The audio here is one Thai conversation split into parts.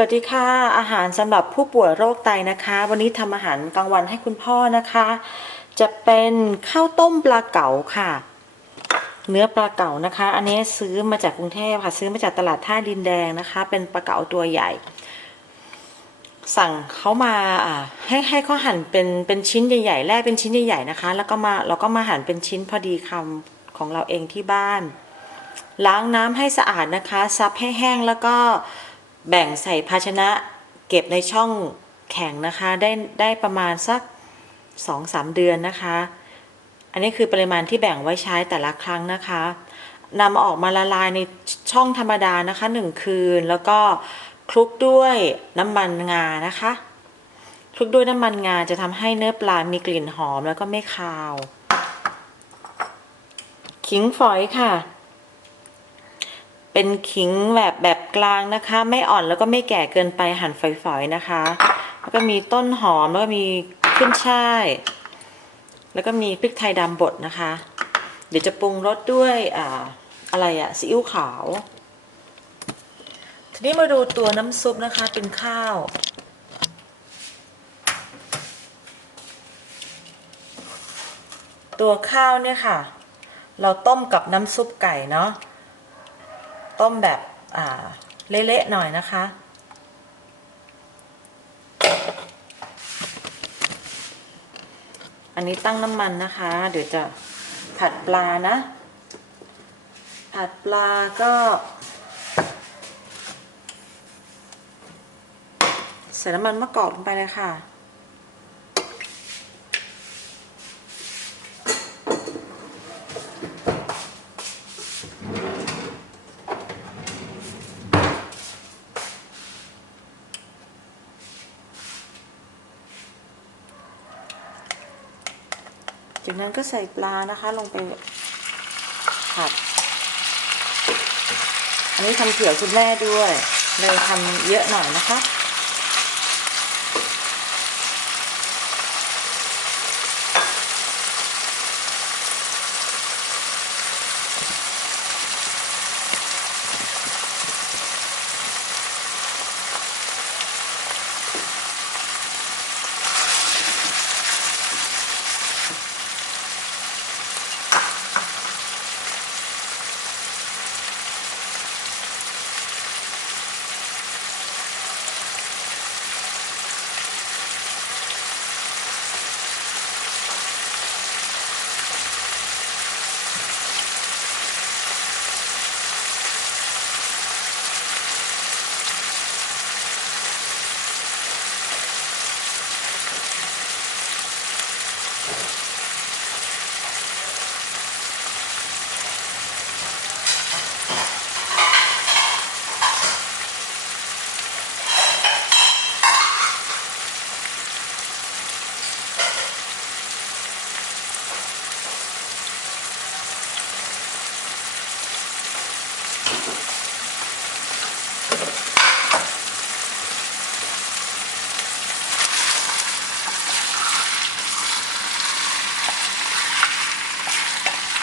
วัสดีค่ะ อาหารสำหรับผู้ป่วยโรคไตนะคะ วันนี้ทำอาหารกลางวันให้คุณพ่อนะคะ จะเป็นข้าวต้มปลาเก๋าค่ะ เนื้อปลาเก๋านะคะ อันนี้ซื้อมาจากกรุงเทพค่ะ ซื้อมาจากตลาดท่าดินแดงนะคะ เป็นปลาเก๋าตัวใหญ่ สั่งเขามาให้ให้เขาหั่นเป็นเป็นชิ้นใหญ่ๆแรกเป็นชิ้นใหญ่ๆนะคะ แล้วก็มาเราก็มาหั่นเป็นชิ้นพอดีคำของเราเองที่บ้าน ล้างน้ำให้สะอาดนะคะ ซับให้แห้งแล้วก็ แบ่งใส่ภาชนะเก็บในช่องแข็งนะคะ ได้ได้ประมาณสัก 2-3 เดือนนะคะ อันนี้คือปริมาณที่แบ่งไว้ใช้แต่ละครั้งนะคะนำออกมาละลายในช่องธรรมดานะคะ 1 คืนแล้วก็คลุกด้วยน้ำมันงานะคะคลุกด้วยน้ำมันงาจะทำให้เนื้อปลา มีกลิ่นหอมแล้วก็ไม่คาว ขิงฝอยค่ะ เป็นขิงแบบแบบ กลางนะคะ ไม่อ่อนแล้วก็ไม่แก่เกินไปหั่นฝอยๆนะคะ แล้วก็มีต้นหอมแล้วก็มีขึ้นช่าย แล้วก็มีพริกไทยดำบดนะคะ เดี๋ยวจะปรุงรสด้วยอ่าอะไรอะซีอิ๊วขาว ทีนี้มาดูตัวน้ำซุปนะคะเป็นข้าวตัวข้าวเนี่ยค่ะ เราต้มกับน้ำซุปไก่เนาะต้มแบบอ่า เละๆหน่อยนะคะ อันนี้ตั้งน้ำมันนะคะ เดี๋ยวจะผัดปลานะ ผัดปลาก็ ใส่น้ำมันมะกอกลงไปเลยค่ะ จากนั้นก็ใส่ปลานะคะลงไปผัด อันนี้ทำเผื่อคุณแม่ด้วย เลยทำเยอะหน่อยนะคะ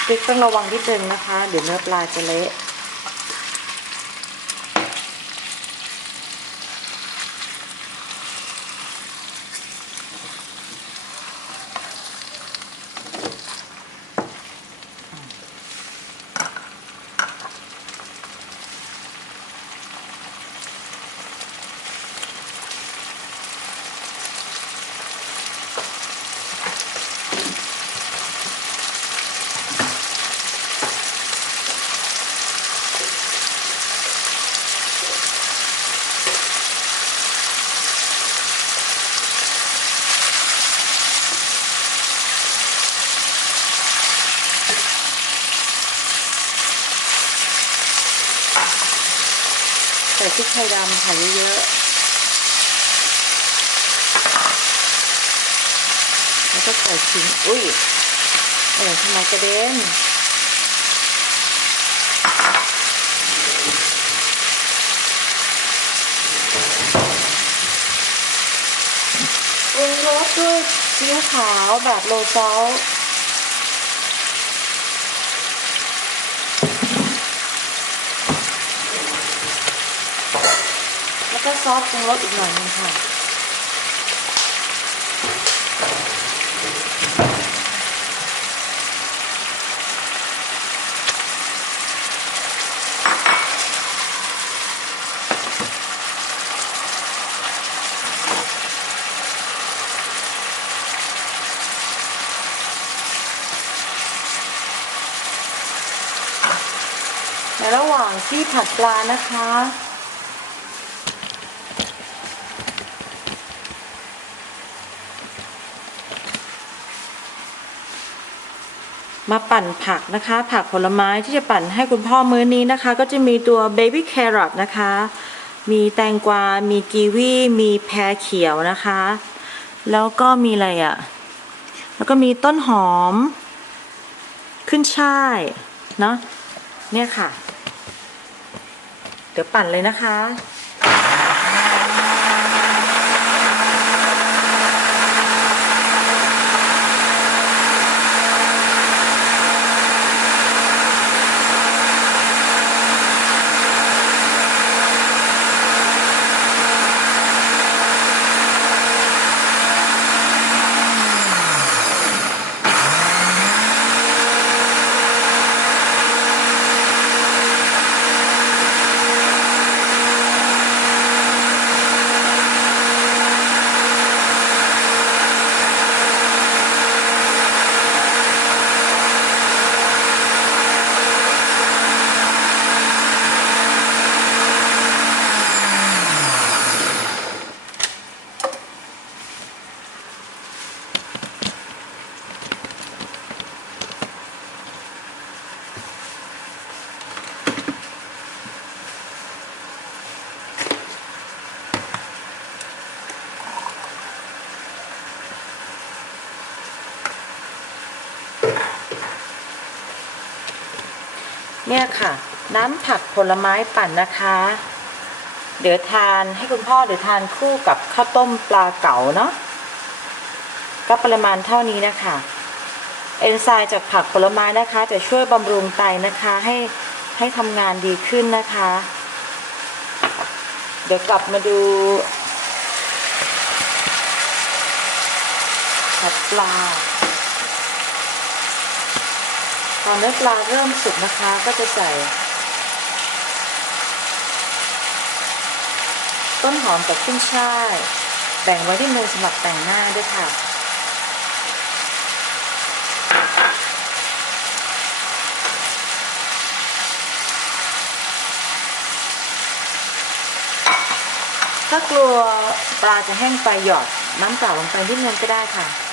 พริกต้องระวังนิดนึงนะคะ เดี๋ยวเนื้อปลาจะเละ พริกไทยดำค่ะเยอะๆแล้วก็ใส่ขิงอุ้ยเออทำไมกระเด็นปรุงรสด้วยซีอิ๊วขาวแบบโลซอลแล้วก็ใส่ ซอสปรุงรสอีกหน่อยนึงค่ะในระหว่างที่ผัดปลานะคะ มาปั่นผักนะคะ ผักผลไม้ที่จะปั่นให้คุณพ่อมื้อนี้นะคะ ก็จะมีตัวเบบี้แครอทนะคะ มีแตงกวา มีกีวี มีแพรเขียวนะคะ แล้วก็มีอะไรอะ่ะ แล้วก็มีต้นหอม ขึ้นช่ายเนาะเนี่ยค่ะ เดี๋ยวปั่นเลยนะคะ เนี่ยค่ะ น้ำผักผลไม้ปั่นนะคะ เดี๋ยวทานให้คุณพ่อเดี๋ยวทานคู่กับข้าวต้มปลาเก๋าเนาะก็ปริมาณเท่านี้นะคะเอนไซม์จากผักผลไม้นะคะ จะช่วยบำรุงไตนะคะให้ให้ทำงานดีขึ้นนะคะ เดี๋ยวกลับมาดูผัดปลา ตอเนื้อปลาเริ่มสุกนะคะก็จะใส่ ต้นหอมกับขึ้นช่ายแบ่งไว้ที่มือสำหรับแต่งหน้าด้วยค่ะถ้ากลัวปลาจะแห้งไปหยอดน้ำเปล่าลงไปนิดนึงก็ได้ค่ะ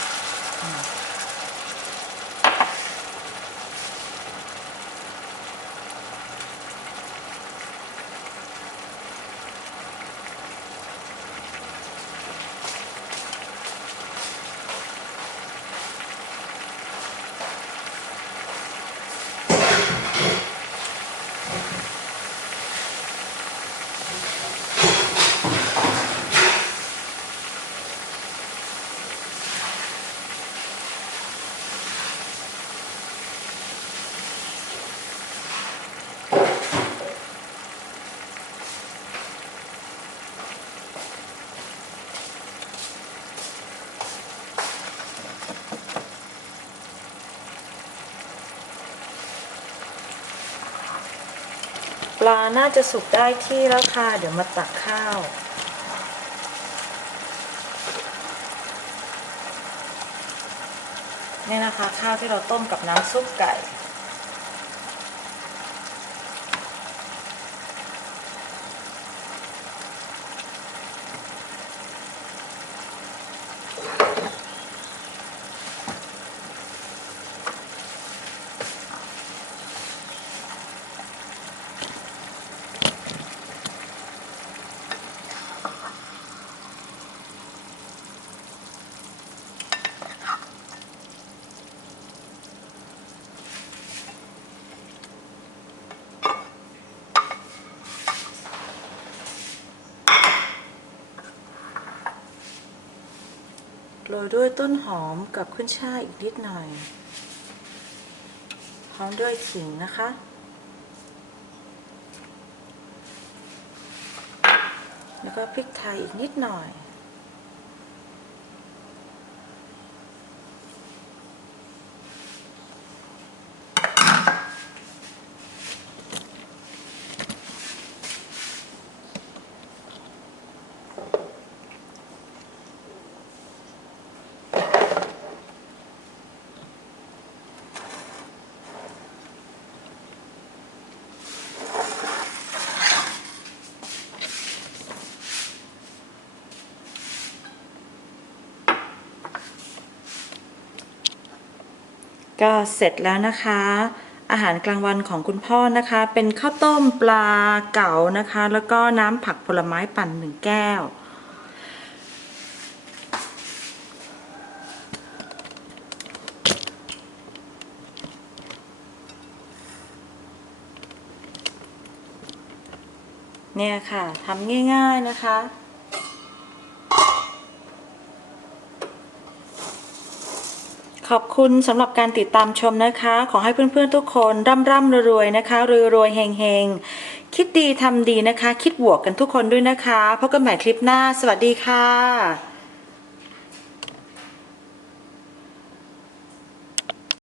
ลาน่าจะสุกได้ที่แล้วค่ะ เดี๋ยวมาตักข้าวเนี่ยนะคะข้าวที่เราต้มกับน้ำซุปไก่ ยด้วยต้นหอมกับขึ้นช่ายอีกนิดหน่อย พร้อมด้วยขิงนะคะ แล้วก็พริกไทยอีกนิดหน่อย ก็เสร็จแล้วนะคะ อาหารกลางวันของคุณพ่อนะคะ เป็นข้าวต้มปลาเก๋านะคะ แล้วก็น้ำผักผลไม้ปั่นหนึ่งแก้ว เนี่ยค่ะทำง่ายๆนะคะ ขอบคุณสำหรับการติดตามชมนะคะ ขอให้เพื่อนๆทุกคนร่ำร่ำรวยๆนะคะรวยๆเฮงๆ คิดดีทำดีนะคะ คิดบวกกันทุกคนด้วยนะคะพบกันใหม่คลิปหน้า สวัสดีค่ะ